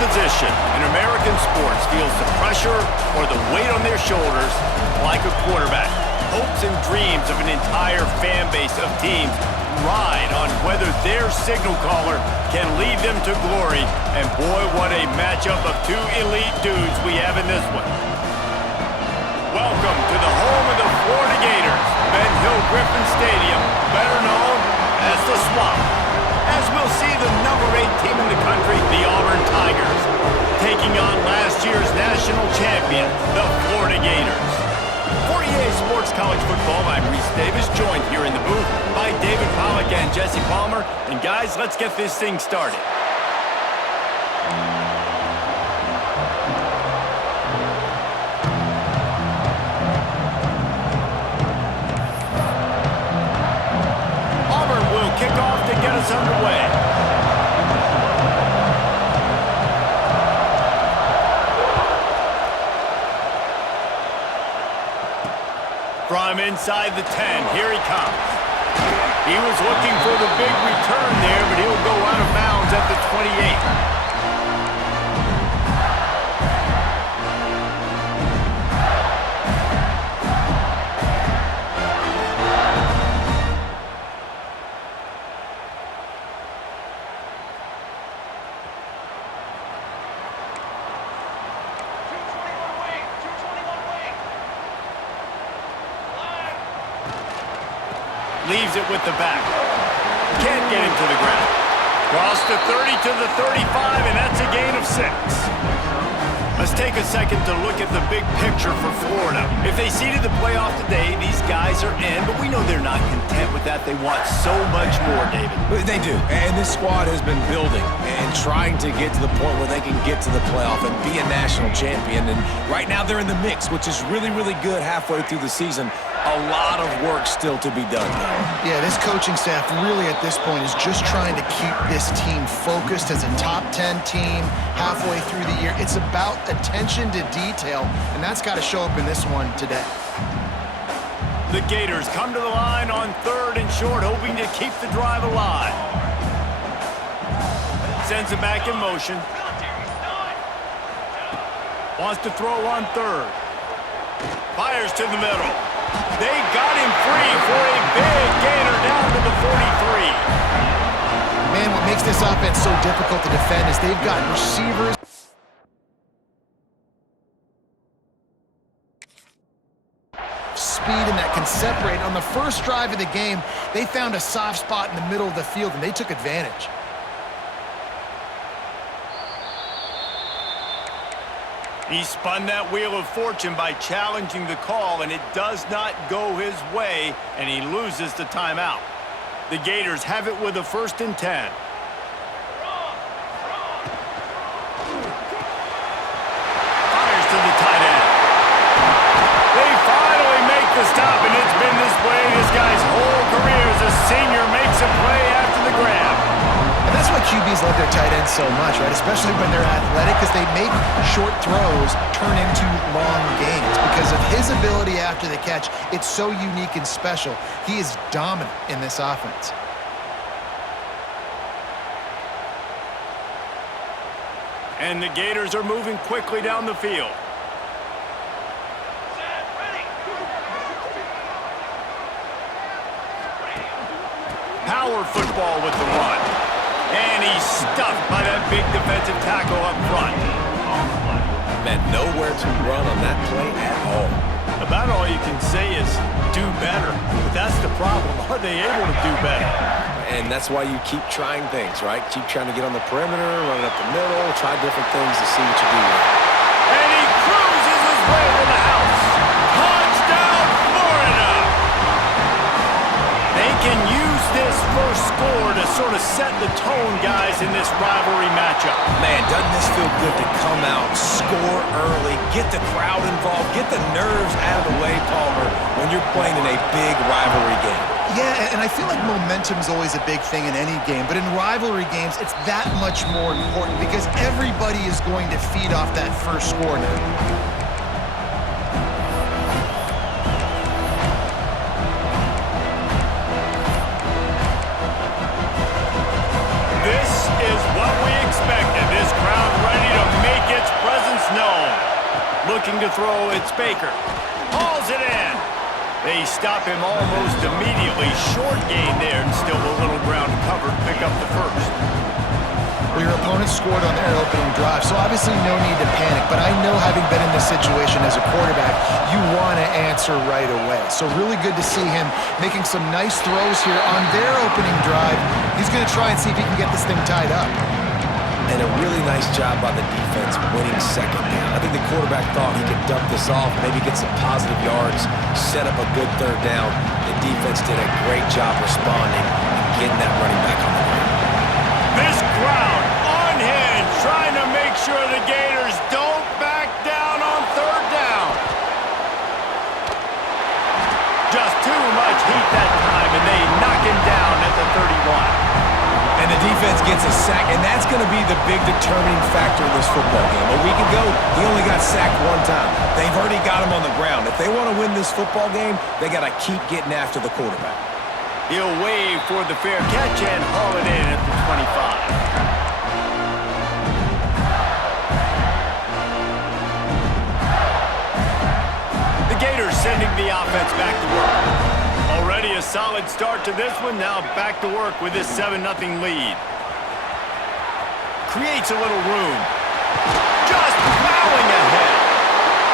position in American sports feels the pressure or the weight on their shoulders like a quarterback. Hopes and dreams of an entire fan base of teams ride on whether their signal caller can lead them to glory. And boy, what a matchup of two elite dudes we have in this one. Welcome to the home of the Florida Gators, Ben Hill Griffin Stadium, better known as the Swamp. As we'll see the number 8 team in the country, the Auburn Tigers, taking on last year's national champion, the Florida Gators. For EA Sports College Football, I'm Reese Davis, joined here in the booth by David Pollack and Jesse Palmer. And guys, let's get this thing started. Auburn will kick off to get us underway. From inside the 10, here he comes. He was looking for the big return there, but he'll go out of bounds at the 28. Leaves it with the back. Can't get him to the ground. Cross the 30 to the 35, and that's a gain of 6. Let's take a second to look at the big picture for Florida. If they seeded the playoff today, these guys are in, but we know they're not content with that. They want so much more, David. They do, and this squad has been building and trying to get to the point where they can get to the playoff and be a national champion. And right now they're in the mix, which is really, really good halfway through the season. A lot of work still to be done, though. Yeah, this coaching staff really at this point is just trying to keep this team focused as a top 10 team halfway through the year. It's about attention to detail, and that's got to show up in this one today. The Gators come to the line on 3rd and short, hoping to keep the drive alive. Sends it back in motion. Wants to throw on 3rd. Fires to the middle. They got him free for a big gainer down to the 43. Man, what makes this offense so difficult to defend is they've got receivers. Speed and that can separate. On the first drive of the game, they found a soft spot in the middle of the field, and they took advantage. He spun that wheel of fortune by challenging the call, and it does not go his way, and he loses the timeout. The Gators have it with a 1st and 10. Fires to the tight end. They finally make the stop, and it's been this way this guy's whole career as a senior makes a play after the grab. And that's why QBs love their tight ends so much, right? Especially when they're athletic, because they make short throws turn into long gains. Because of his ability after the catch, it's so unique and special. He is dominant in this offense. And the Gators are moving quickly down the field. Power football with the run. And he's stuffed by that big defensive tackle up front. Man, nowhere to run on that play at all. About all you can say is do better. But that's the problem. Are they able to do better? And that's why you keep trying things, right? Keep trying to get on the perimeter, run it up the middle, try different things to see what you do right. And he cruises his way to the house. Touchdown, Florida! They can use this first score to sort of set the tone, guys, in this rivalry matchup. Man, doesn't this feel good to come out, score early, get the crowd involved, get the nerves out of the way, Palmer, when you're playing in a big rivalry game? Yeah, and I feel like momentum is always a big thing in any game, but in rivalry games, it's that much more important because everybody is going to feed off that first score now. This is what we expected. This crowd ready Looking to throw, it's Baker. Hauls it in. They stop him almost immediately. Short gain there, and still a little ground covered. Pick up the first. Well, your opponent scored on their opening drive, so obviously no need to panic. But I know, having been in this situation as a quarterback, you want to answer right away. So really good to see him making some nice throws here on their opening drive. He's going to try and see if he can get this thing tied up. And a really nice job by the defense winning second down. I think the quarterback thought he could dump this off, maybe get some positive yards, set up a good third down. The defense did a great job responding and getting that running back on the ground. This crowd unhinged, trying to make sure the Gators don't back down on third down. Just too much heat that time, and they knock him down at the 31. And the defense gets a sack, and that's going to be the big determining factor in this football game. A week ago, he only got sacked one time. They've already got him on the ground. If they want to win this football game, they got to keep getting after the quarterback. He'll wave for the fair catch and haul it in at the 25. The Gators sending the offense back to work. Already a solid start to this one. Now back to work with this 7-0 lead. Creates a little room. Just plowing ahead.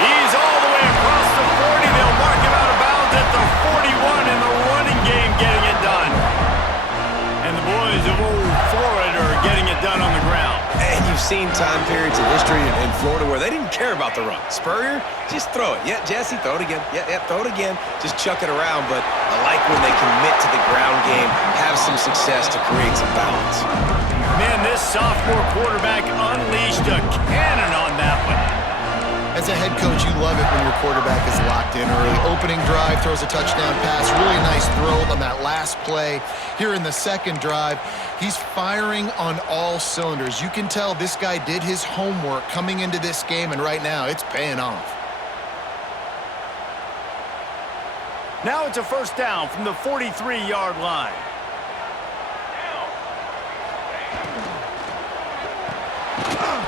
He's all the way across the 40. They'll mark him out of bounds at the 41 in the running game, getting it done. And the boys of Old Florida are getting it done on the ground. And you've seen time periods in history in Florida where they didn't care about the run. Spurrier, just throw it. Yeah, Jesse, throw it again. Yeah, throw it again. Just chuck it around. But I like when they commit to the ground game, have some success to create some balance. Man, this sophomore quarterback unleashed a cannon on that one. As a head coach, you love it when your quarterback is locked in early. Opening drive, throws a touchdown pass. Really nice throw on that last play. Here in the second drive, he's firing on all cylinders. You can tell this guy did his homework coming into this game, and right now it's paying off. Now it's a first down from the 43-yard line.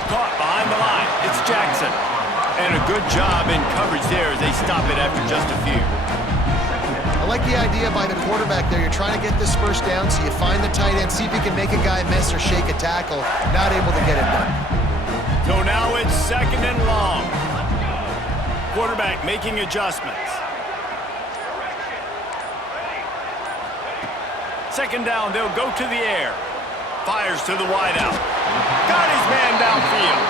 Caught behind the line. It's Jackson. And a good job in coverage there as they stop it after just a few. I like the idea by the quarterback there. You're trying to get this first down, so you find the tight end, see if you can make a guy miss or shake a tackle. Not able to get it done. So now it's second and long. Quarterback making adjustments. Second down, they'll go to the air. Fires to the wideout. Got his man downfield.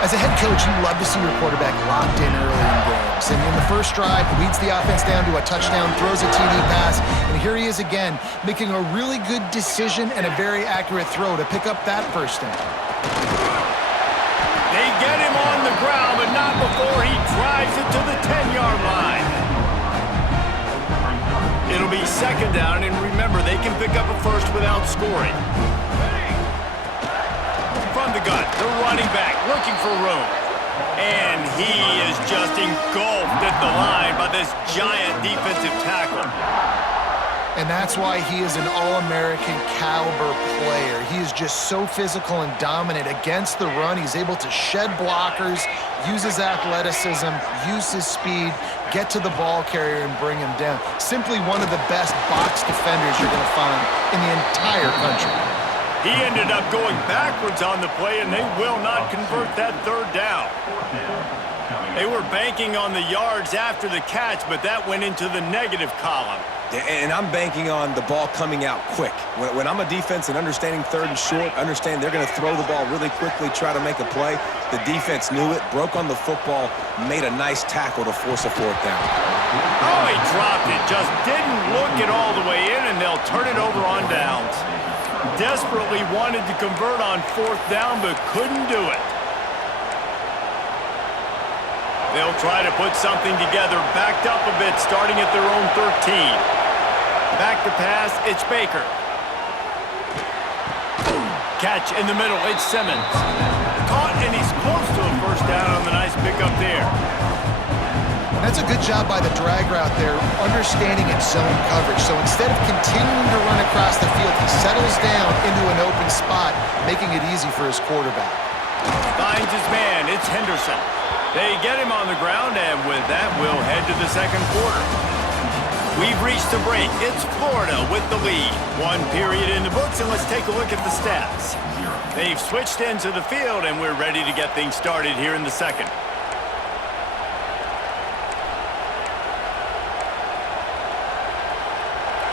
As a head coach, you love to see your quarterback locked in early in games. And in the first drive, leads the offense down to a touchdown, throws a TD pass, and here he is again, making a really good decision and a very accurate throw to pick up that first down. They get him on the ground, but not before he drives it to the 10-yard line. It'll be second down, and remember, they can pick up a first without scoring. From the gun, the running back looking for room. And he is just engulfed at the line by this giant defensive tackle. And that's why he is an All-American caliber player. He is just so physical and dominant against the run. He's able to shed blockers, use his athleticism, use his speed, get to the ball carrier and bring him down. Simply one of the best box defenders you're going to find in the entire country. He ended up going backwards on the play, and they will not convert that third down. They were banking on the yards after the catch, but that went into the negative column. And I'm banking on the ball coming out quick. When I'm a defense and understanding third and short, understand they're going to throw the ball really quickly, try to make a play. The defense knew it, broke on the football, made a nice tackle to force a fourth down. Oh, he dropped it. Just didn't look it all the way in, and they'll turn it over on downs. Desperately wanted to convert on fourth down, but couldn't do it. They'll try to put something together, backed up a bit, starting at their own 13. Back to pass, it's Baker. Catch in the middle, it's Simmons. Caught, and he's close to a first down on the nice pickup there. That's a good job by the drag route there, understanding its zone coverage. So instead of continuing to run across the field, he settles down into an open spot, making it easy for his quarterback. Finds his man. It's Henderson. They get him on the ground, and with that, we'll head to the second quarter. We've reached the break. It's Florida with the lead. 1 period in the books, and let's take a look at the stats. They've switched into the field, and we're ready to get things started here in the second.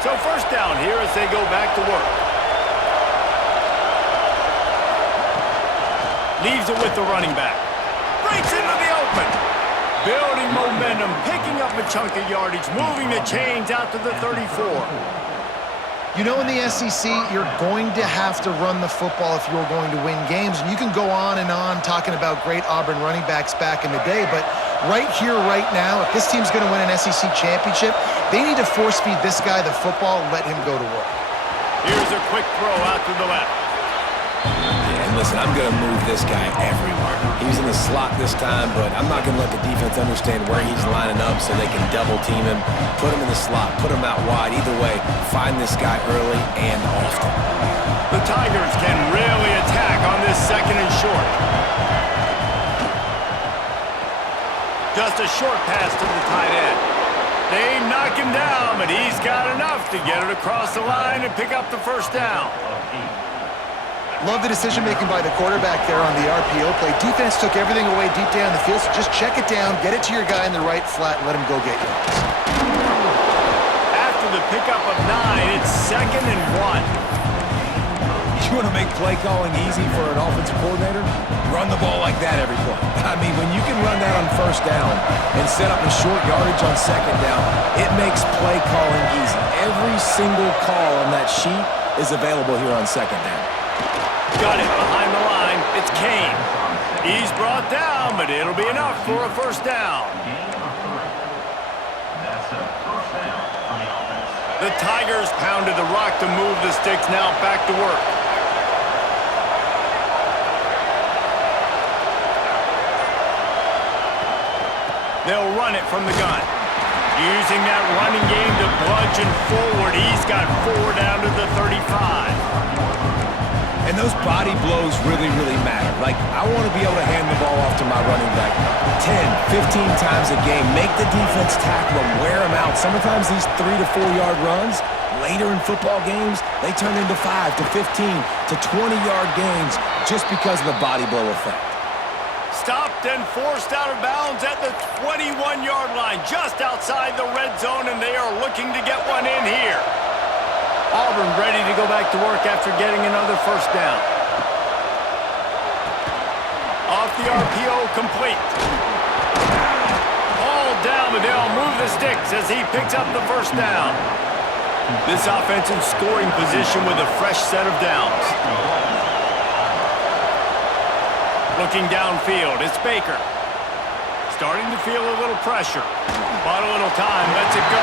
So first down here as they go back to work. Leaves it with the running back. Breaks into the open. Building momentum, picking up a chunk of yardage, moving the chains out to the 34. You know, in the SEC, you're going to have to run the football if you're going to win games. And you can go on and on talking about great Auburn running backs back in the day, but right here, right now, if this team's going to win an SEC championship, they need to force-feed this guy the football and let him go to work. Here's a quick throw out to the left. Yeah, and listen, I'm going to move this guy everywhere. He's in the slot this time, but I'm not going to let the defense understand where he's lining up so they can double-team him, put him in the slot, put him out wide. Either way, find this guy early and often. The Tigers can really attack on this second and short. Just a short pass to the tight end. They knock him down, but he's got enough to get it across the line and pick up the first down. Love the decision-making by the quarterback there on the RPO play. Defense took everything away deep down the field, so just check it down, get it to your guy in the right flat, and let him go get yards. After the pickup of 9, it's 2nd and 1. You want to make play calling easy for an offensive coordinator? Run the ball like that every play. I mean, when you can run that on first down and set up a short yardage on second down, it makes play calling easy. Every single call on that sheet is available here on second down. Got it behind the line. It's Kane. He's brought down, but it'll be enough for a first down. The Tigers pounded the rock to move the sticks. Now back to work. They'll run it from the gun. Using that running game to bludgeon forward. He's got 4 down to the 35. And those body blows really, really matter. Like, I want to be able to hand the ball off to my running back 10, 15 times a game. Make the defense tackle him, wear him out. Sometimes these 3 to 4 yard runs, later in football games, they turn into 5 to 15 to 20 yard gains just because of the body blow effect. Stopped and forced out of bounds at the 21-yard line, just outside the red zone, and they are looking to get one in here. Auburn ready to go back to work after getting another first down. Off the RPO, complete. All down, but they'll move the sticks as he picks up the first down. This offense in scoring position with a fresh set of downs. Looking downfield, it's Baker. Starting to feel a little pressure. Bought a little time, lets it go.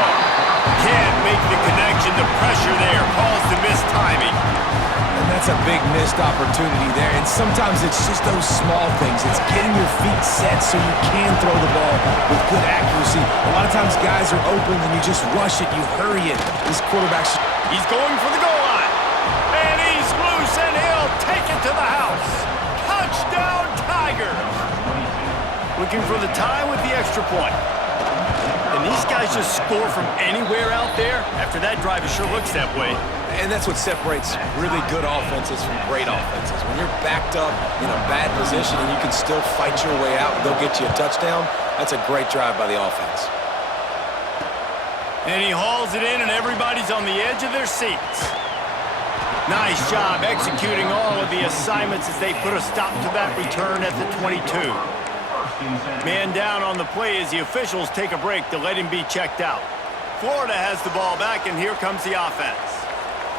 Can't make the connection. The pressure there caused the missed timing. And that's a big missed opportunity there. And sometimes it's just those small things. It's getting your feet set so you can throw the ball with good accuracy. A lot of times guys are open and you just rush it, you hurry it. This quarterback's... He's going for the goal line. And he's loose and he'll take it to the house. Touchdown, Tigers. Looking for the tie with the extra point. And these guys just score from anywhere out there. After that drive, it sure looks that way. And that's what separates really good offenses from great offenses. When you're backed up in a bad position and you can still fight your way out and they'll get you a touchdown, that's a great drive by the offense. And he hauls it in, and everybody's on the edge of their seats. Nice job executing all of the assignments as they put a stop to that return at the 22. Man down on the play as the officials take a break to let him be checked out. Florida has the ball back, and here comes the offense.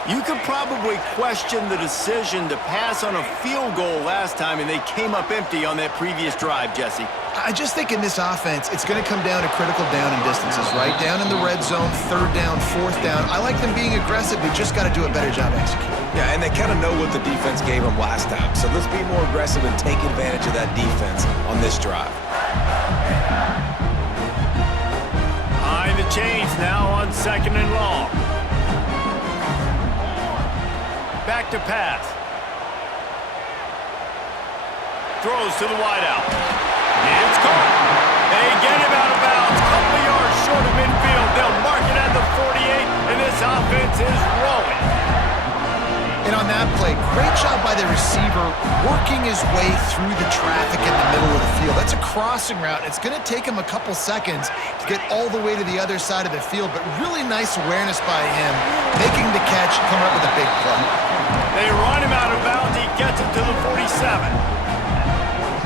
You could probably question the decision to pass on a field goal last time, and they came up empty on that previous drive, Jesse. I just think in this offense, it's going to come down to critical down and distances, right? Down in the red zone, 3rd down, 4th down. I like them being aggressive. They just got to do a better job executing. Yeah, and they kind of know what the defense gave them last time. So let's be more aggressive and take advantage of that defense on this drive. the chains now on 2nd and long. Back to pass. Throws to the wideout. It's caught. They get him out of bounds. Couple of yards short of midfield. They'll mark it at the 48, and this offense is rolling. And on that play, great job by the receiver working his way through the traffic in the middle of the field. That's a crossing route. It's going to take him a couple seconds to get all the way to the other side of the field, but really nice awareness by him, making the catch, coming up with a big play. They run him out of bounds. He gets it to the 47.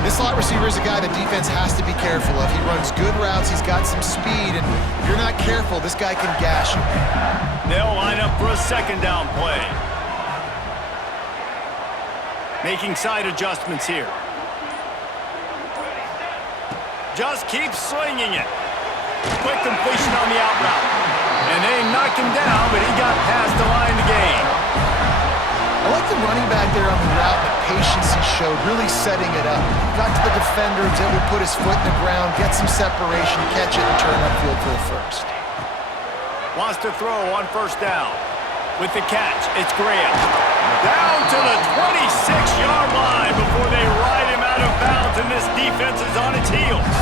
This slot receiver is a guy the defense has to be careful of. He runs good routes. He's got some speed, and if you're not careful, this guy can gash you. They'll line up for a 2nd down play. Making side adjustments here. Just keeps slinging it. Quick completion on the out route. And they knocked him down, but he got past the line to gain. I like the running back there on the route, the patience he showed, really setting it up. Got to the defender, was able to put his foot in the ground, get some separation, catch it, and turn upfield for the first. Wants to throw on 1st down. With the catch, it's Graham. Down to the 26-yard line before they ride him out of bounds, and this defense is on its heels.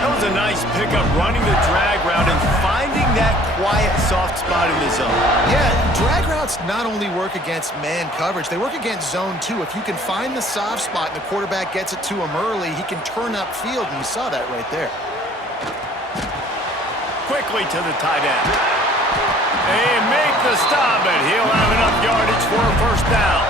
That was a nice pickup, running the drag route and finding that quiet, soft spot in the zone. Yeah, drag routes not only work against man coverage, they work against zone too. If you can find the soft spot and the quarterback gets it to him early, he can turn upfield, and you saw that right there. Quickly to the tight end. They make the stop, but he'll have enough yardage for a 1st down.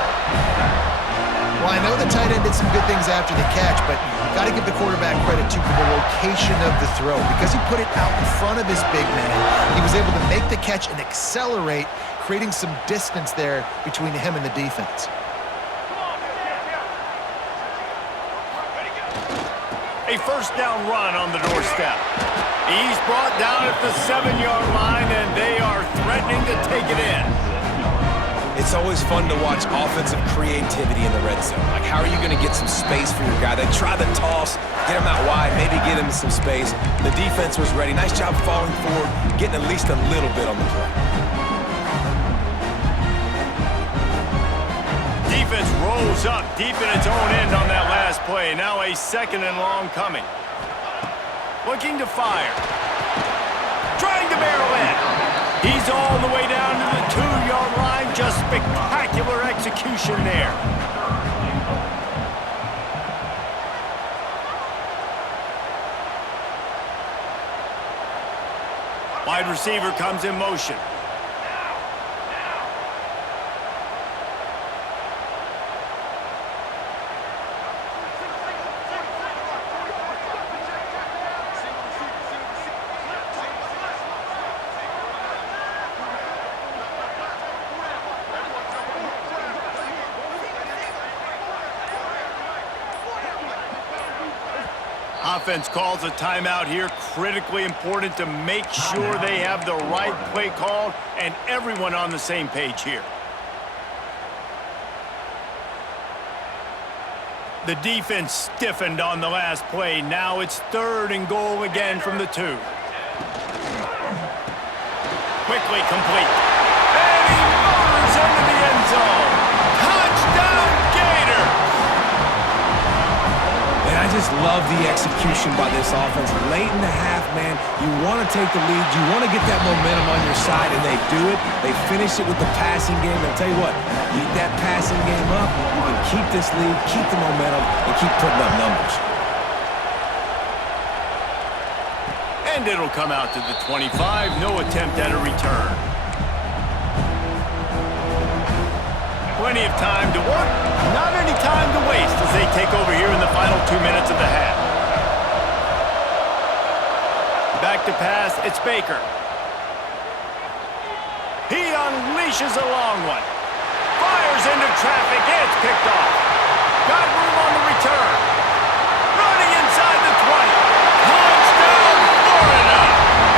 Well, I know the tight end did some good things after the catch, but got to give the quarterback credit, too, for the location of the throw. Because he put it out in front of his big man, he was able to make the catch and accelerate, creating some distance there between him and the defense. A 1st down run on the doorstep. He's brought down at the 7-yard line, and they are threatening to take it in. It's always fun to watch offensive creativity in the red zone. Like, how are you going to get some space for your guy? They try the toss, get him out wide, maybe get him some space. The defense was ready. Nice job falling forward, getting at least a little bit on the play. Defense rolls up deep in its own end on that last play. Now a 2nd and long coming. Looking to fire. Trying to barrel in. He's all the way down to the 2-yard line. Just spectacular execution there. Wide receiver comes in motion. Offense calls a timeout here. Critically important to make sure they have the right play called and everyone on the same page here. The defense stiffened on the last play. Now it's 3rd and goal again from the 2. Quickly complete. And he motors into the end zone. Touchdown, Gators! And I just love the execution by this offense. Late in the half, man, you want to take the lead. You want to get that momentum on your side, and they do it. They finish it with the passing game. I'll tell you what, keep that passing game up. You can keep this lead, keep the momentum, and keep putting up numbers. And it'll come out to the 25. No attempt at a return. Plenty of time to work, not any time to waste as they take over here in the final 2 minutes of the half. Back to pass, it's Baker. He unleashes a long one. Fires into traffic, it's picked off. Got room on the return. Running inside the 20. Touchdown, Florida!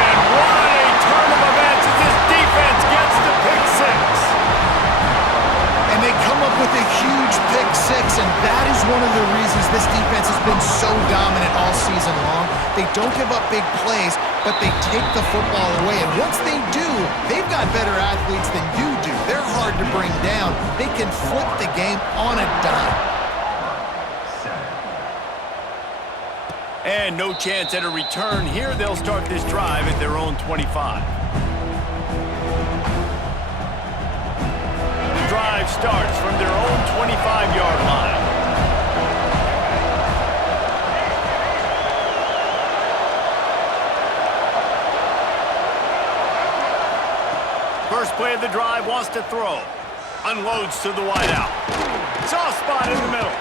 And what a turn of events as this defense gets the pick 6. And they come up with a huge pick 6, and that is one of the reasons this defense has been so dominant all season long. They don't give up big plays, but they take the football away. And once they do, they've got better athletes than you do. They're hard to bring down. They can flip the game on a dime. And no chance at a return here. They'll start this drive at their own 25. The drive starts from their own 25-yard line. First play of the drive, wants to throw. Unloads to the wideout. Soft spot in the middle.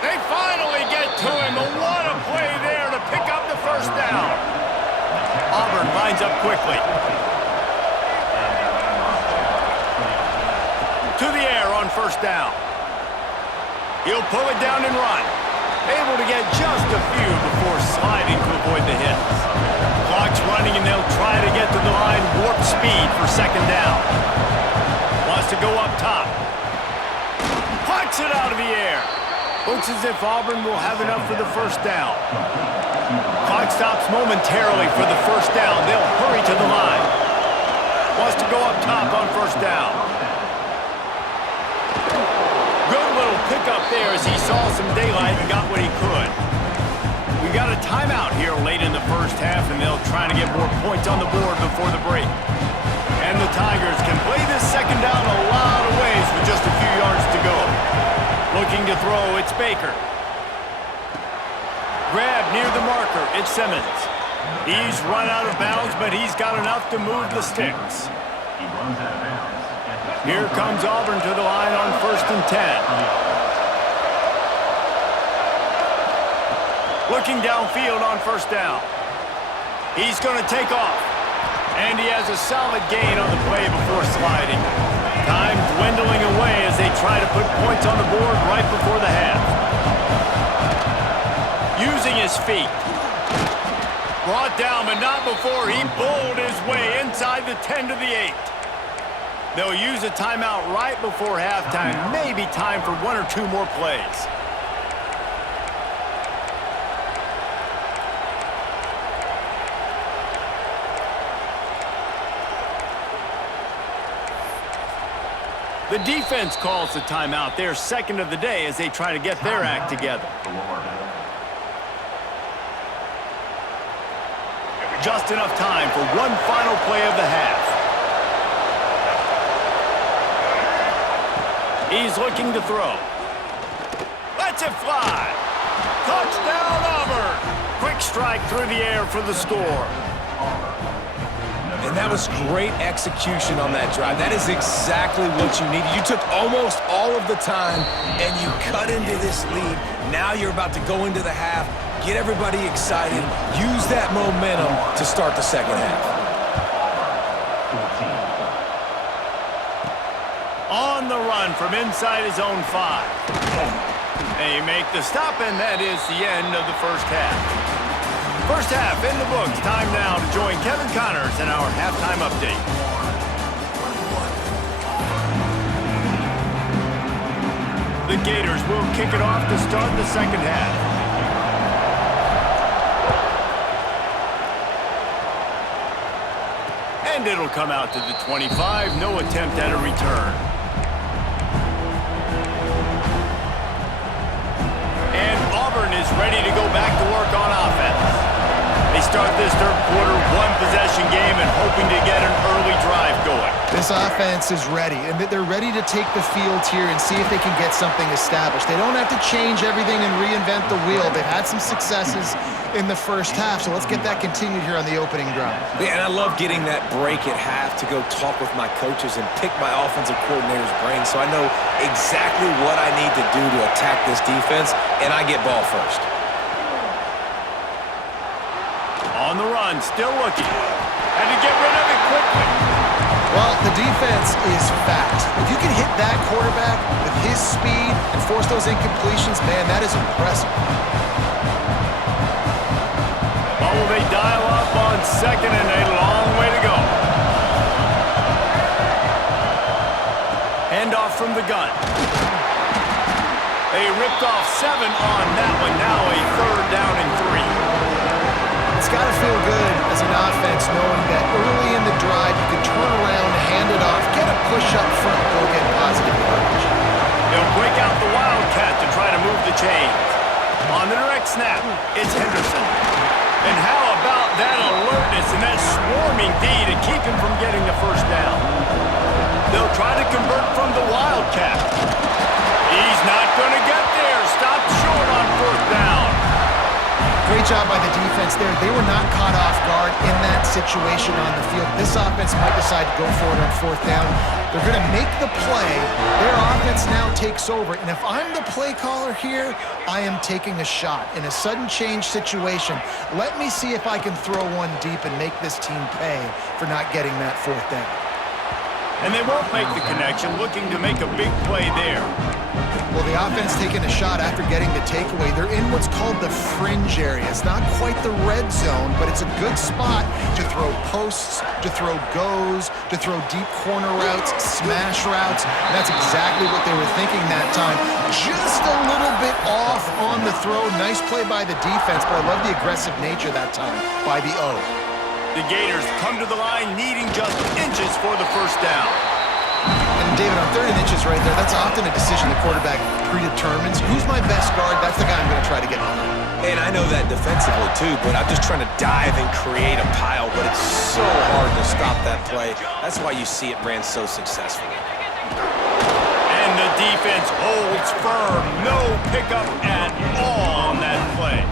They finally get to him. What a play there to pick up the first down. Auburn lines up quickly. To the air on first down. He'll pull it down and run. Able to get just a few before sliding to avoid the hits. Clock's running and they'll try to get to the line warp speed for second down. Wants to go up top. Pucks it out of the air. Looks as if Auburn will have enough for the first down. Clock stops momentarily for the first down. They'll hurry to the line. Wants to go up top on first down. Good little pickup there as he saw some daylight and got what he could. We got a timeout here late in the first half, and they'll try to get more points on the board before the break. And the Tigers can play this second down a lot of ways with just a few yards to go. Looking to throw, it's Baker. Grab near the marker, it's Simmons. He's run out of bounds, but he's got enough to move the sticks. Here comes Auburn to the line on 1st and 10. Looking downfield on first down. He's going to take off. And he has a solid gain on the play before sliding. Time dwindling away as they try to put points on the board right before the half. Using his feet. Brought down, but not before he bowled his way inside the 10 to the 8. They'll use a timeout right before halftime. Maybe time for one or two more plays. The defense calls the timeout. Their second of the day as they try to get their act together. Just enough time for one final play of the half. He's looking to throw. Lets it fly. Touchdown, Auburn. Quick strike through the air for the score. And that was great execution on that drive. That is exactly what you needed. You took almost all of the time, and you cut into this lead. Now you're about to go into the half, get everybody excited, use that momentum to start the second half. On the run from inside his own 5. They make the stop, and that is the end of the first half. First half in the books. Time now to join Kevin Connors in our halftime update. The Gators will kick it off to start the second half. And it'll come out to the 25. No attempt at a return. And Auburn is ready to go back to work on offense. They start this third quarter one-possession game and hoping to get an early drive going. This offense is ready, and they're ready to take the field here and see if they can get something established. They don't have to change everything and reinvent the wheel. They've had some successes in the first half, so let's get that continued here on the opening drive. Yeah, and I love getting that break at half to go talk with my coaches and pick my offensive coordinator's brain so I know exactly what I need to do to attack this defense, and I get ball first. On the run, still looking. And to get rid of it quickly. Well, the defense is fast. If you can hit that quarterback with his speed and force those incompletions, man, that is impressive. Oh, will they dial up on second and a long way to go. Handoff from the gun. They They ripped off 7 on that one. Now a 3rd down and 3. It's got to feel good as an offense knowing that early in the drive you can turn around, hand it off, get a push up front, go get positive yardage. They'll break out the Wildcat to try to move the chains. On the direct snap, it's Henderson. And how about that alertness and that swarming D to keep him from getting the 1st down? They'll try to convert from the Wildcat. He's not going to get there. Stopped short on 4th down. Great job by the defense there. They were not caught off guard in that situation on the field. This offense might decide to go for it on 4th down. They're going to make the play. Their offense now takes over. And if I'm the play caller here, I am taking a shot. In a sudden change situation, let me see if I can throw one deep and make this team pay for not getting that 4th down. And they won't make the connection, looking to make a big play there. Well, the offense taking a shot after getting the takeaway. They're in what's called the fringe area. It's not quite the red zone, but it's a good spot to throw posts, to throw goes, to throw deep corner routes, smash routes. And that's exactly what they were thinking that time. Just a little bit off on the throw. Nice play by the defense, but I love the aggressive nature that time by the O. The Gators come to the line needing just inches for the 1st down. And David, on 3rd and inches right there, that's often a decision the quarterback predetermines. Who's my best guard? That's the guy I'm going to try to get on. And I know that defensively too, but I'm just trying to dive and create a pile, but it's so hard to stop that play. That's why you see it ran so successfully. And the defense holds firm. No pickup at all on that play.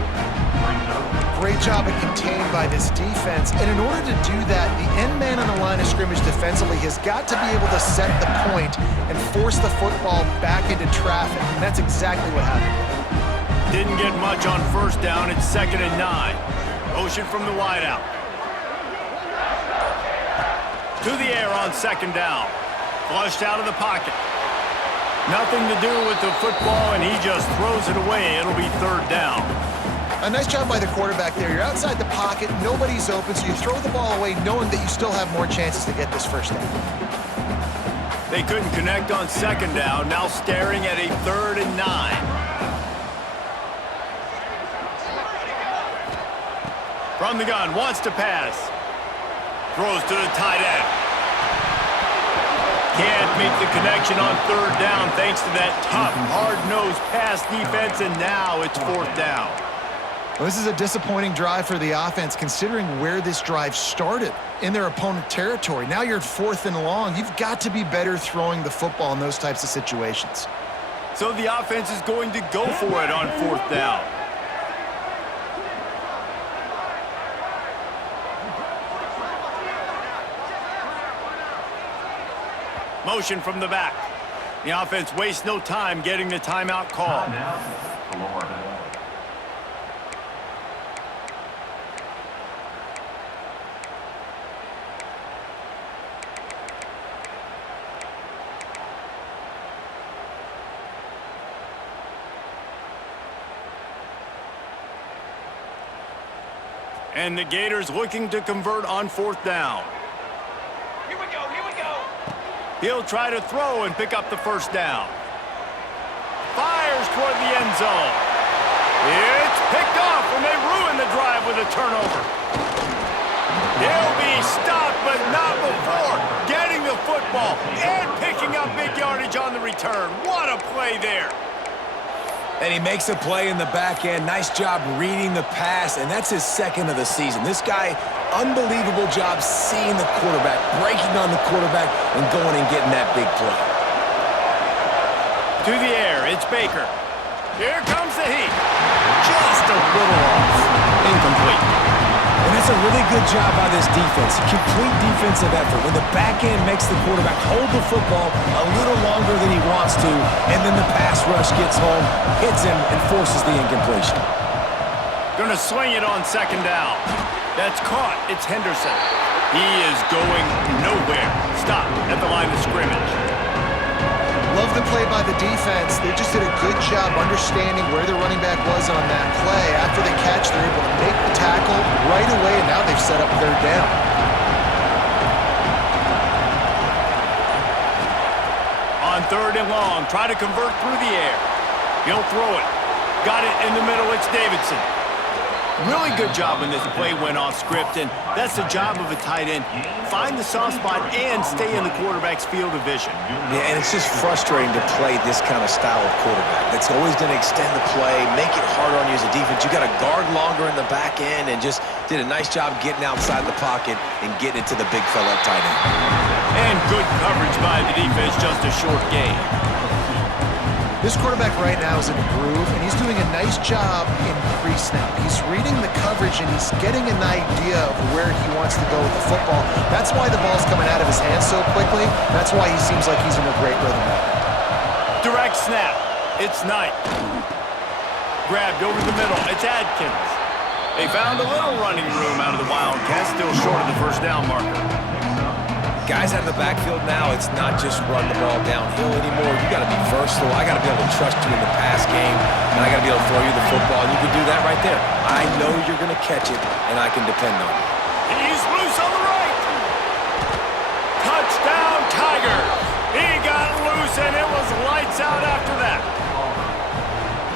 Great job at contained by this defense. And in order to do that, the end man on the line of scrimmage defensively has got to be able to set the point and force the football back into traffic. And that's exactly what happened. Didn't get much on 1st down. It's 2nd and 9. Motion from the wideout. To the air on 2nd down. Flushed out of the pocket. Nothing to do with the football, and he just throws it away. It'll be 3rd down. A nice job by the quarterback there. You're outside the pocket, nobody's open, so you throw the ball away knowing that you still have more chances to get this 1st down. They couldn't connect on 2nd down, now staring at a 3rd and 9. From the gun, wants to pass. Throws to the tight end. Can't make the connection on 3rd down thanks to that tough, hard-nosed pass defense, and now it's 4th down. Well, this is a disappointing drive for the offense considering where this drive started in their opponent territory. Now you're at 4th and long. You've got to be better throwing the football in those types of situations. So the offense is going to go for it on 4th down. Motion from the back. The offense wastes no time getting the timeout call. And the Gators looking to convert on 4th down. Here we go. He'll try to throw and pick up the 1st down. Fires toward the end zone. It's picked off, and they ruin the drive with a turnover. He'll be stopped, but not before getting the football and picking up big yardage on the return. What a play there. And he makes a play in the back end. Nice job reading the pass, and that's his 2nd of the season. This guy, unbelievable job seeing the quarterback, breaking on the quarterback, and going and getting that big play. To the air, it's Baker. Here comes the heat. Just a little off. Incomplete. And that's a really good job by this defense. Complete defensive effort. When the back end makes the quarterback hold the football a little longer than he wants to, and then the pass rush gets home, hits him, and forces the incompletion. Gonna swing it on 2nd down. That's caught. It's Henderson. He is going nowhere. Stopped at the line of scrimmage. Love the play by the defense. They just did a good job understanding where the running back was on that play. After the catch, they're able to make the tackle right away, and now they've set up 3rd down. On 3rd and long, try to convert through the air. He'll throw it. Got it in the middle. It's Davidson. Really good job when this play went off script, and that's the job of a tight end. Find the soft spot and stay in the quarterback's field of vision. Yeah, and it's just frustrating to play this kind of style of quarterback. That's always going to extend the play, make it harder on you as a defense. You got to guard longer in the back end, and just did a nice job getting outside the pocket and getting it to the big fella at tight end. And good coverage by the defense, just a short gain. This quarterback right now is in a groove, and he's doing a nice job in pre-snap. He's reading the coverage, and he's getting an idea of where he wants to go with the football. That's why the ball's coming out of his hands so quickly. That's why he seems like he's in a great rhythm right now. Direct snap. It's Knight. Grabbed over the middle. It's Adkins. They found a little running room out of the Wildcats, still short of the first down marker. Guys out of the backfield now, it's not just run the ball downhill anymore. You got to be versatile. I got to be able to trust you in the pass game, and I got to be able to throw you the football, and you can do that right there. I know you're going to catch it, and I can depend on it. He's loose on the right. Touchdown, Tigers. He got loose, and it was lights out after that.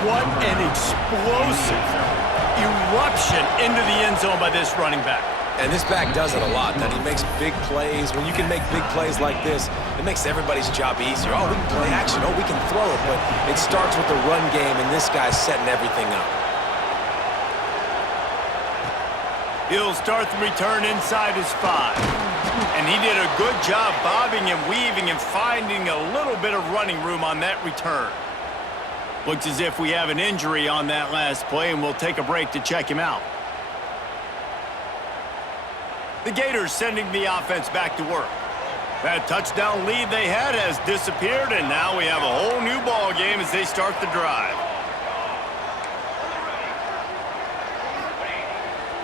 What an explosive eruption into the end zone by this running back. And this back does it a lot. That he makes big plays. When you can make big plays like this, it makes everybody's job easier. Oh, we can play action. Oh, we can throw it. But it starts with the run game, and this guy's setting everything up. He'll start the return inside his 5. And he did a good job bobbing and weaving and finding a little bit of running room on that return. Looks as if we have an injury on that last play, and we'll take a break to check him out. The Gators sending the offense back to work. That touchdown lead they had has disappeared, and now we have a whole new ball game as they start the drive.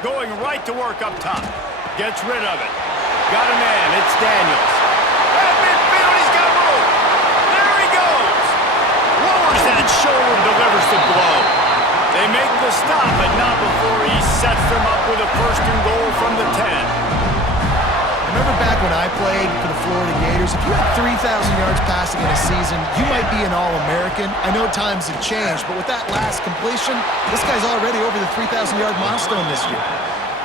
Going right to work up top. Gets rid of it. Got a man. It's Daniels. At midfield, he's got room. There he goes. Lowers that shoulder, delivers the blow. They make the stop, but not before he sets them up with a first and goal from the 10. Remember back when I played for the Florida Gators, if you had 3,000 yards passing in a season, you might be an All-American. I know times have changed, but with that last completion, this guy's already over the 3,000-yard milestone this year.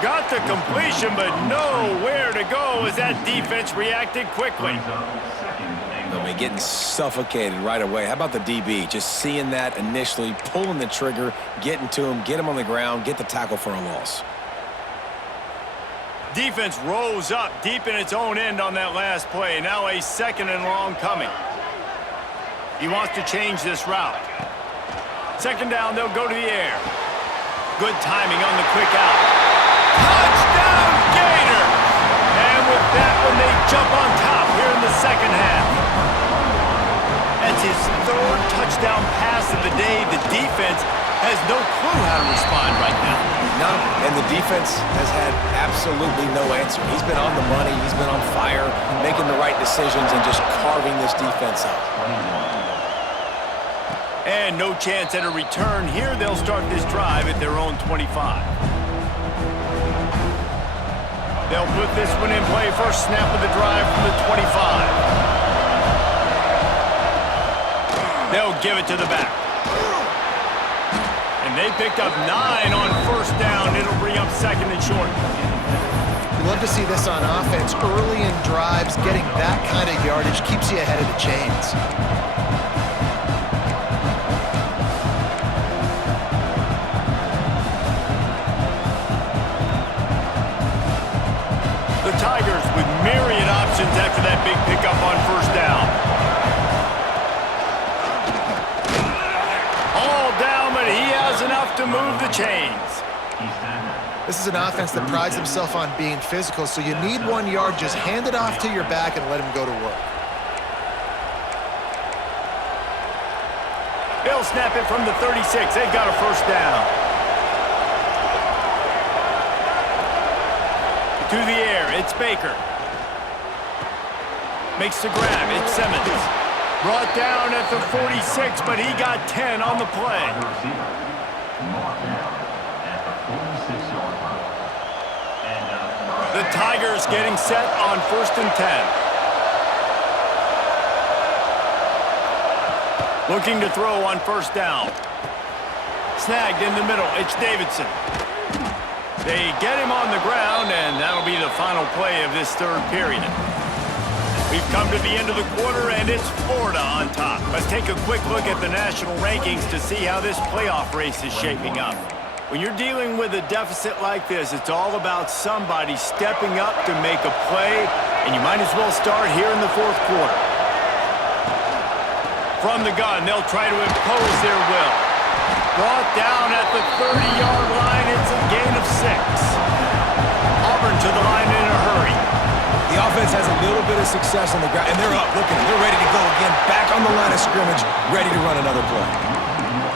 Got the completion, but nowhere to go as that defense reacted quickly. I mean, getting suffocated right away. How about the DB? Just seeing that initially, pulling the trigger, getting to him, get him on the ground, get the tackle for a loss. Defense rose up deep in its own end on that last play. Now a second and long coming. He wants to change this route. Second down, they'll go to the air. Good timing on the quick out. Touchdown, Gators! And with that one, they jump on top here in the second half. That's his third touchdown pass of the day. The defense has no clue how to respond right now. No, and the defense has had absolutely no answer. He's been on the money. He's been on fire, making the right decisions and just carving this defense up. And no chance at a return here. They'll start this drive at their own 25. They'll put this one in play. First snap of the drive from the 25. They'll give it to the back. And they picked up 9 on first down. It'll bring up second and short. You love to see this on offense. Early in drives, getting that kind of yardage keeps you ahead of the chains. The Tigers with myriad options after that big pickup on first down. All down, but he has enough to move the chains. This is an offense that prides themselves on being physical, so you need 1 yard, just hand it off to your back and let him go to work. They'll snap it from the 36. They've got a first down. To the air, it's Baker. Makes the grab, it's Simmons. Brought down at the 46, but he got 10 on the play. The Tigers getting set on first and 10. Looking to throw on first down. Snagged in the middle. It's Davidson. They get him on the ground, and that'll be the final play of this third period. We've come to the end of the quarter, and it's Florida on top. Let's take a quick look at the national rankings to see how this playoff race is shaping up. When you're dealing with a deficit like this, it's all about somebody stepping up to make a play, and you might as well start here in the fourth quarter. From the gun, they'll try to impose their will. Brought down at the 30-yard line. It's a gain of 6. Auburn to the line in a hurry. The offense has a little bit of success on the ground, and they're up. Look at them. They're ready to go again. Back on the line of scrimmage, ready to run another play.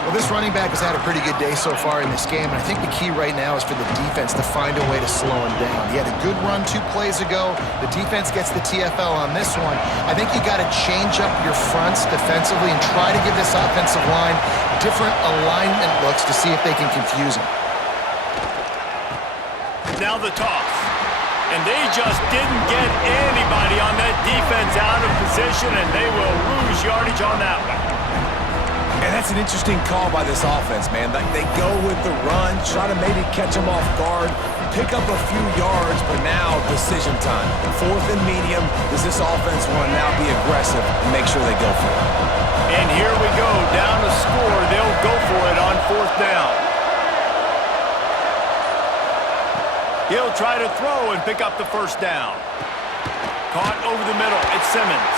Well, this running back has had a pretty good day so far in this game, and I think the key right now is for the defense to find a way to slow him down. He had a good run 2 plays ago. The defense gets the TFL on this one. I think you got to change up your fronts defensively and try to give this offensive line different alignment looks to see if they can confuse him. Now the toss. And they just didn't get anybody on that defense out of position, and they will lose yardage on that one. And that's an interesting call by this offense, man. Like, they go with the run, try to maybe catch them off guard, pick up a few yards, but now decision time. 4th and medium. Does this offense want to now be aggressive and make sure they go for it? And here we go, down to score. They'll go for it on 4th down. He'll try to throw and pick up the first down. Caught over the middle. It's Simmons.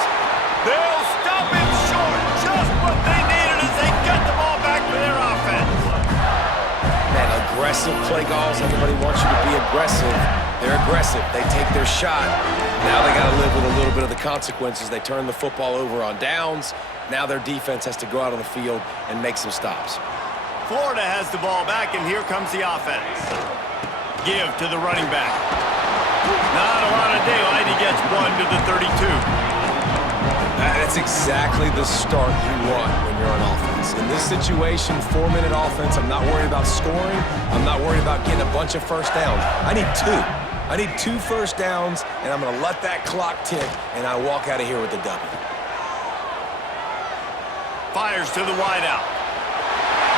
They'll stop him short. Just what they needed as they get the ball back for their offense. Man, aggressive play calls. Everybody wants you to be aggressive. They're aggressive. They take their shot. Now they got to live with a little bit of the consequences. They turn the football over on downs. Now their defense has to go out on the field and make some stops. Florida has the ball back, and here comes the offense. Give to the running back. Not a lot of daylight. He gets 1 to the 32. That's exactly the start you want when you're on offense. In this situation, 4-minute offense, I'm not worried about scoring. I'm not worried about getting a bunch of first downs. I need 2. I need 2 first downs, and I'm going to let that clock tick, and I walk out of here with the W. Fires to the wideout.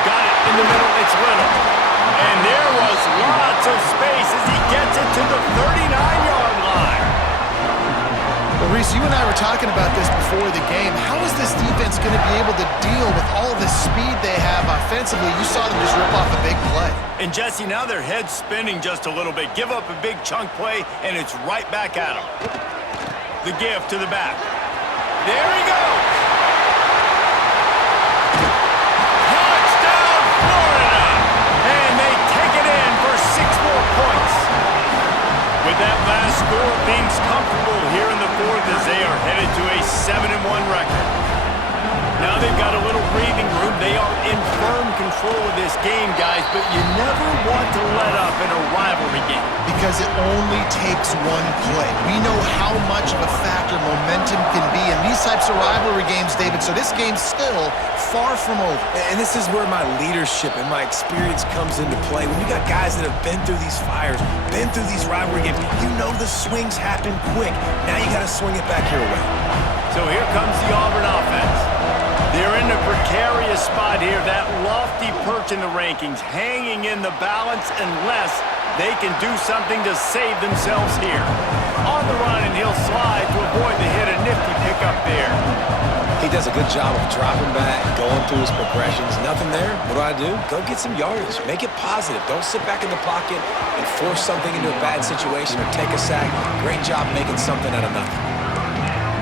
Got it in the middle. It's Little. And there was lots of space as he gets it to the 39-yard line. Well, Reese, you and I were talking about this before the game. How is this defense going to be able to deal with all the speed they have offensively? You saw them just rip off a big play. And, Jesse, now their head's spinning just a little bit. Give up a big chunk play, and it's right back at them. The give to the back. There he goes. Touchdown, Florida. And they take it in for 6 more points. With that last score, things comfortable here in the fourth as they are headed to a 7-1 record. Now they've got a little breathing room. They are in firm control of this game, guys, but you never want to let up in a rivalry game. Because it only takes one play. We know how much of a factor momentum can be in these types of rivalry games, David, so this game's still far from over. And this is where my leadership and my experience comes into play. When you got guys that have been through these fires, been through these rivalry games, you know the swings happen quick. Now you got to swing it back your way. So here comes the Auburn offense. They're in a precarious spot here, that lofty perch in the rankings, hanging in the balance unless they can do something to save themselves here. On the run, and he'll slide to avoid the hit. A nifty pickup there. He does a good job of dropping back, going through his progressions. Nothing there. What do? Go get some yardage. Make it positive. Don't sit back in the pocket and force something into a bad situation or take a sack. Great job making something out of nothing.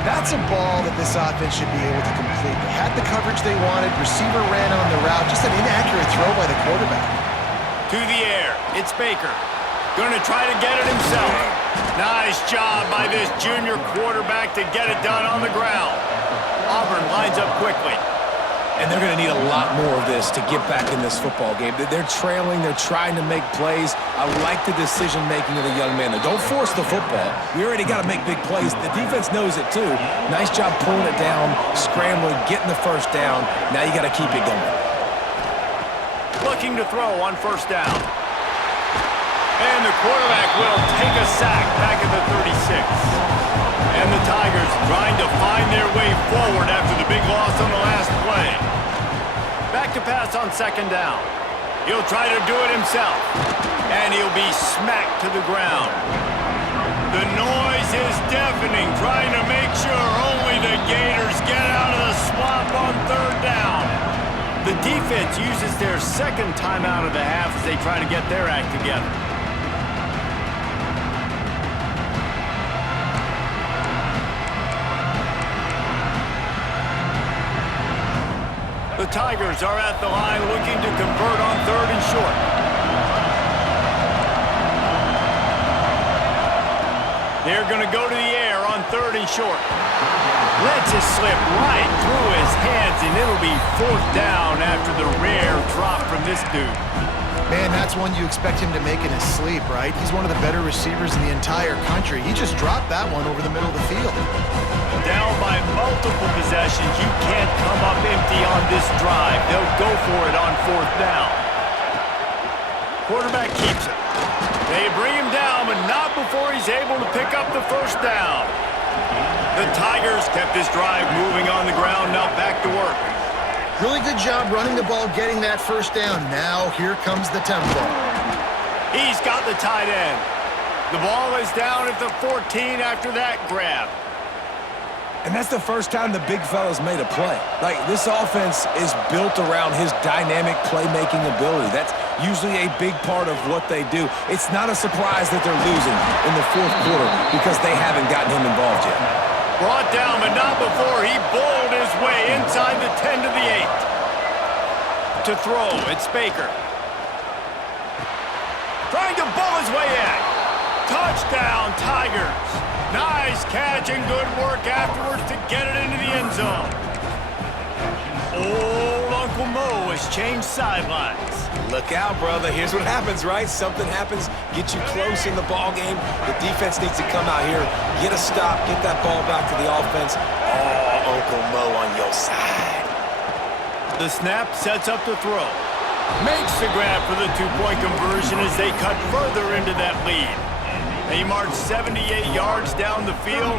That's a ball that this offense should be able to complete. They had the coverage they wanted. Receiver ran on the route. Just an inaccurate throw by the quarterback. To the air. It's Baker. Going to try to get it himself. Nice job by this junior quarterback to get it done on the ground. Auburn lines up quickly. And they're going to need a lot more of this to get back in this football game. They're trailing. They're trying to make plays. I like the decision-making of the young man. Don't force the football. We already got to make big plays. The defense knows it, too. Nice job pulling it down, scrambling, getting the first down. Now you got to keep it going. Looking to throw on first down. And the quarterback will take a sack back at the 36. And the Tigers trying to find their way forward after the big loss on the last play. Back to pass on second down. He'll try to do it himself. And he'll be smacked to the ground. The noise is deafening, trying to make sure only the Gators get out of the swamp on third down. The defense uses their second timeout of the half as they try to get their act together. The Tigers are at the line looking to convert on third and short. They're going to go to the air on third and short. Lets it slip right through his hands, and it'll be fourth down after the rare drop from this dude. Man, that's one you expect him to make in his sleep, right? He's one of the better receivers in the entire country. He just dropped that one over the middle of the field. Down by multiple possessions, you can't come up empty on this drive. They'll go for it on fourth down. Quarterback keeps it. They bring him down, but not before he's able to pick up the first down. The Tigers kept this drive moving on the ground, now back to work. Really good job running the ball, getting that first down. Now here comes the tempo. He's got the tight end. The ball is down at the 14 after that grab. And that's the first time the big fella's made a play. Like, this offense is built around his dynamic playmaking ability. That's usually a big part of what they do. It's not a surprise that they're losing in the fourth quarter because they haven't gotten him involved yet. Brought down, but not before he bowled his way inside the 10 to the 8. To throw, it's Baker. Trying to bowl his way in. Touchdown, Tigers. Nice catch and good work afterwards to get it into the end zone. Old Uncle Mo has changed sidelines. Look out, brother. Here's what happens, right? Something happens, get you close in the ball game. The defense needs to come out here, get a stop, get that ball back to the offense. Oh, Uncle Mo on your side. The snap sets up the throw. Makes the grab for the two-point conversion as they cut further into that lead. They march 78 yards down the field.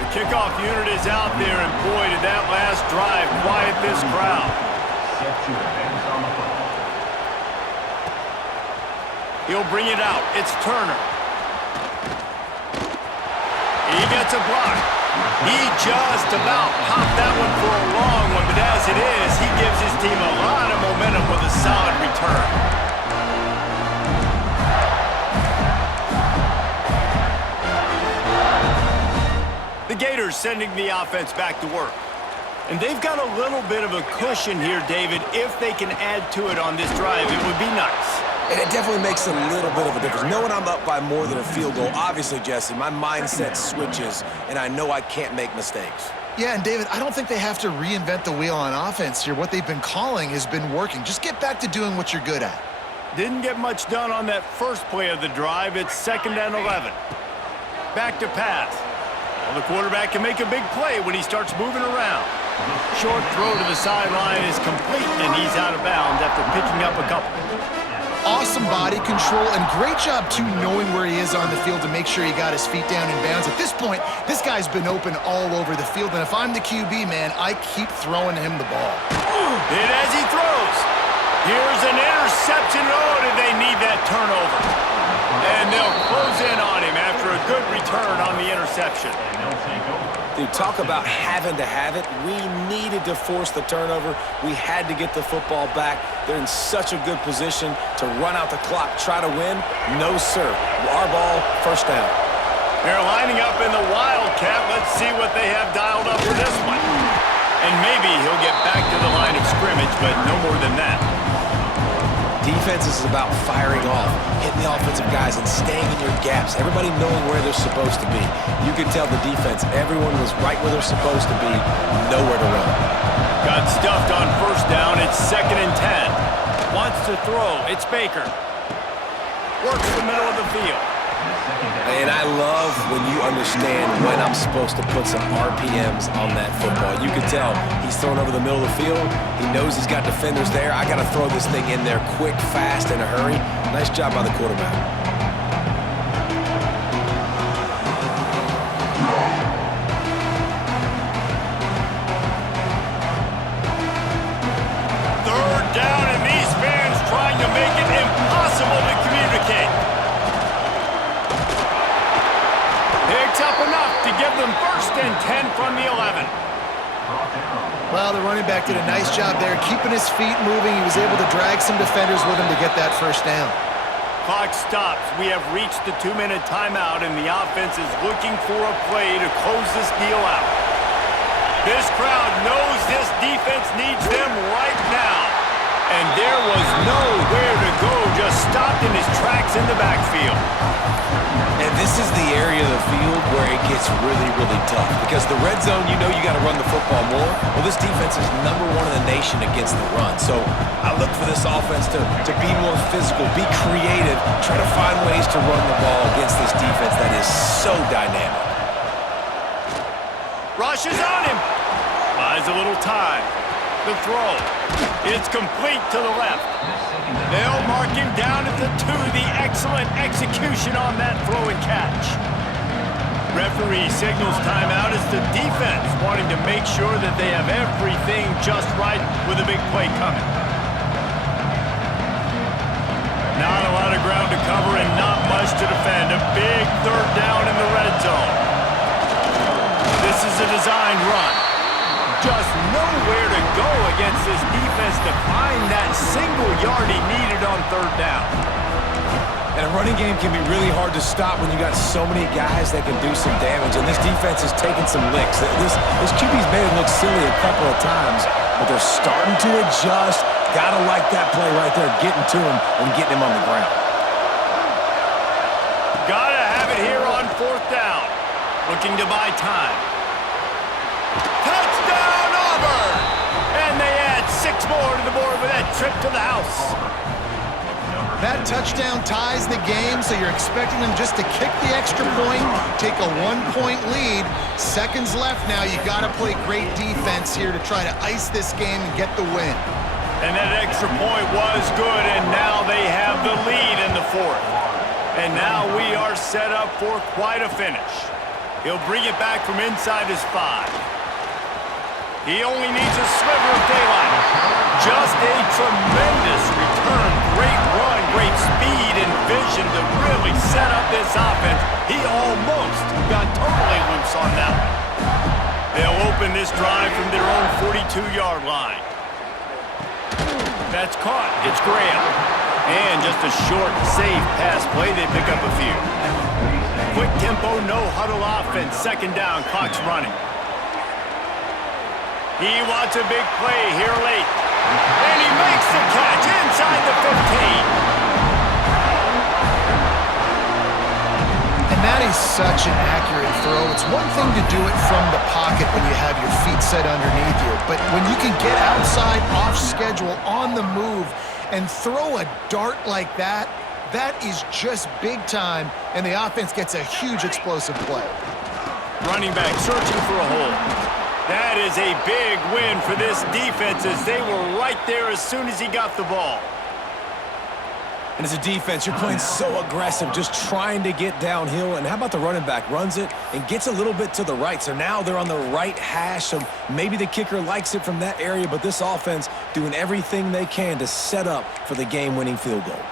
The kickoff unit is out there, and boy, did that last drive quiet this crowd. He'll bring it out. It's Turner. He gets a block. He just about popped that one for a long one, but as it is, he gives his team a lot of momentum with a solid return. The Gators sending the offense back to work. And they've got a little bit of a cushion here, David. If they can add to it on this drive, it would be nice. And it definitely makes a little bit of a difference. Knowing I'm up by more than a field goal, obviously, Jesse, my mindset switches, and I know I can't make mistakes. Yeah, and David, I don't think they have to reinvent the wheel on offense here. What they've been calling has been working. Just get back to doing what you're good at. Didn't get much done on that first play of the drive. It's 2nd and 11. Back to pass. Well, the quarterback can make a big play when he starts moving around. Short throw to the sideline is complete, and he's out of bounds after picking up a couple. Awesome body control, and great job, too, knowing where he is on the field to make sure he got his feet down in bounds. At this point, this guy's been open all over the field, and if I'm the QB, man, I keep throwing him the ball. And as he throws, here's an interception. Oh, did they need that turnover? And they'll close in on him after a good return on the interception. Dude, talk about having to have it. We needed to force the turnover. We had to get the football back. They're in such a good position to run out the clock, try to win. No, sir. Our ball, first down. They're lining up in the Wildcat. Let's see what they have dialed up for this one. And maybe he'll get back to the line of scrimmage, but no more than that. Defense is about firing off, hitting the offensive guys, and staying in your gaps. Everybody knowing where they're supposed to be. You could tell the defense, everyone was right where they're supposed to be, nowhere to run. Got stuffed on first down. It's 2nd and 10. Wants to throw. It's Baker. Works the middle of the field. And I love when you understand when I'm supposed to put some RPMs on that football. You can tell he's throwing over the middle of the field. He knows he's got defenders there. I got to throw this thing in there quick, fast, in a hurry. Nice job by the quarterback. impossible to communicate. Picks up enough to give them 1st and 10 from the 11. Well, the running back did a nice job there, keeping his feet moving. He was able to drag some defenders with him to get that 1st down. Clock stops. We have reached the 2-minute timeout, and the offense is looking for a play to close this deal out. This crowd knows this defense needs them right now. And there was nowhere to go, just stopped in his tracks in the backfield. And this is the area of the field where it gets really, really tough. Because the red zone, you know you got to run the football more. Well, this defense is #1 in the nation against the run. So I look for this offense to be more physical, be creative, try to find ways to run the ball against this defense that is so dynamic. Rush is on him. Buys a little time. The throw. It's complete to the left. They'll mark him down at the 2. The excellent execution on that throw and catch. Referee signals timeout as the defense wanting to make sure that they have everything just right with a big play coming. Not a lot of ground to cover and not much to defend. A big 3rd down in the red zone. This is a designed run. Just nowhere to go against this defense to find that single yard he needed on 3rd down. And a running game can be really hard to stop when you got so many guys that can do some damage. And this defense is taking some licks. This QB's made it look silly a couple of times, but they're starting to adjust. Gotta like that play right there, getting to him and getting him on the ground. Gotta have it here on 4th down. Looking to buy time. Touchdown, Auburn! And they add 6 more to the board with that trip to the house. That touchdown ties the game, so you're expecting them just to kick the extra point, take a 1-point lead. Seconds left now. You got to play great defense here to try to ice this game and get the win. And that extra point was good, and now they have the lead in the 4th. And now we are set up for quite a finish. He'll bring it back from inside his 5. He only needs a sliver of daylight. Just a tremendous return. Great run, great speed and vision to really set up this offense. He almost got totally loose on that one. They'll open this drive from their own 42-yard line. That's caught. It's Graham. And just a short, safe pass play. They pick up a few. Quick tempo, no huddle offense. 2nd down, clock's running. He wants a big play here late. And he makes the catch inside the 15. And that is such an accurate throw. It's one thing to do it from the pocket when you have your feet set underneath you, but when you can get outside, off schedule, on the move, and throw a dart like that, that is just big time, and the offense gets a huge explosive play. Running back searching for a hole. That is a big win for this defense as they were right there as soon as he got the ball. And as a defense, you're playing so aggressive, just trying to get downhill. And how about the running back? Runs it and gets a little bit to the right. So now they're on the right hash. So maybe the kicker likes it from that area, but this offense doing everything they can to set up for the game-winning field goal.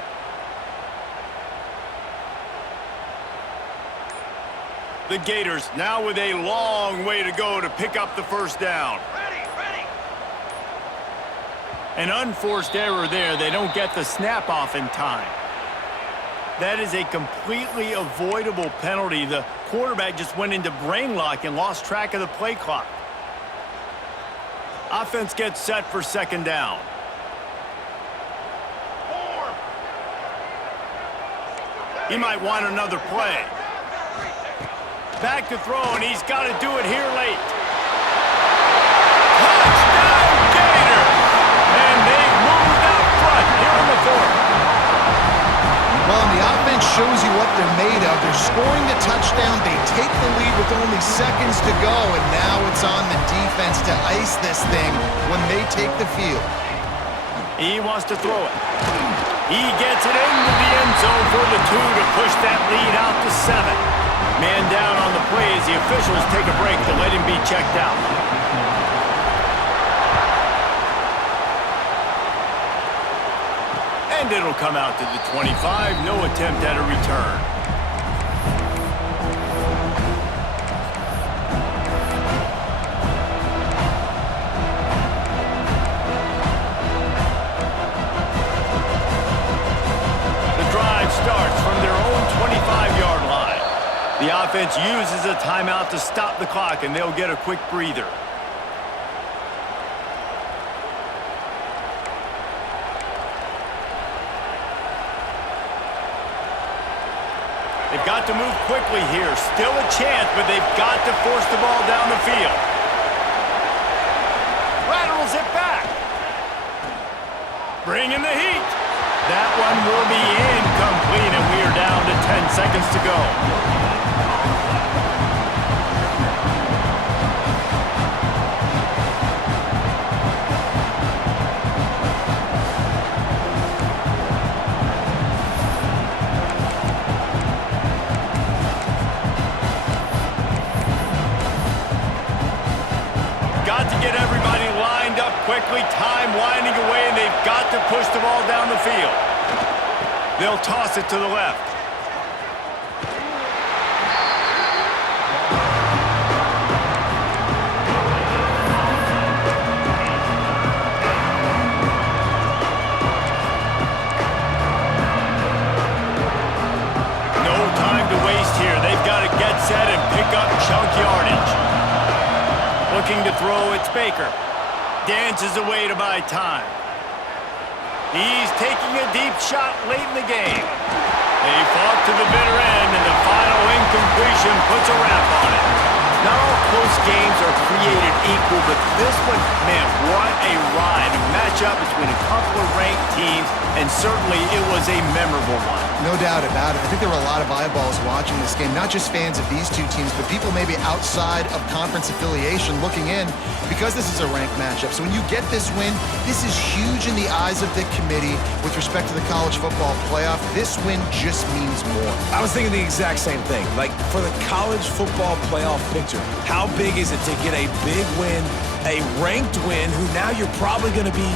The Gators now with a long way to go to pick up the 1st down. Ready. An unforced error there. They don't get the snap off in time. That is a completely avoidable penalty. The quarterback just went into brain lock and lost track of the play clock. Offense gets set for 2nd down. He might want another play. Back to throw, and he's got to do it here late. Touchdown, Gators! And they've moved out front here in the 4th. Well, and the offense shows you what they're made of. They're scoring the touchdown. They take the lead with only seconds to go, and now it's on the defense to ice this thing when they take the field. He wants to throw it. He gets it into the end zone for the 2 to push that lead out to 7. Man down on the play as the officials take a break to let him be checked out. And it'll come out to the 25. No attempt at a return. Starts from their own 25-yard line. The offense uses a timeout to stop the clock, and they'll get a quick breather. They've got to move quickly here. Still a chance, but they've got to force the ball down the field. Rattles it back. Bringing the heat. That one will be incomplete, and we are down to 10 seconds to go. Got to get everybody lined up quickly, time winding away, and they've got to push the ball down the field. They'll toss it to the left. No time to waste here. They've got to get set and pick up chunk yardage. Looking to throw, it's Baker. Dances away to buy time. He's taking a deep shot late in the game. They fought to the bitter end, and the final incompletion puts a wrap on it. Not all close games are created equal, but this one, man, what a ride. A matchup between a couple of ranked teams, and certainly it was a memorable one. No doubt about it. I think there were a lot of eyeballs watching this game, not just fans of these two teams, but people maybe outside of conference affiliation looking in because this is a ranked matchup. So when you get this win, this is huge in the eyes of the committee with respect to the college football playoff. This win just means more. I was thinking the exact same thing. Like, for the college football playoff picture, how big is it to get a big win, a ranked win, who now you're probably going to be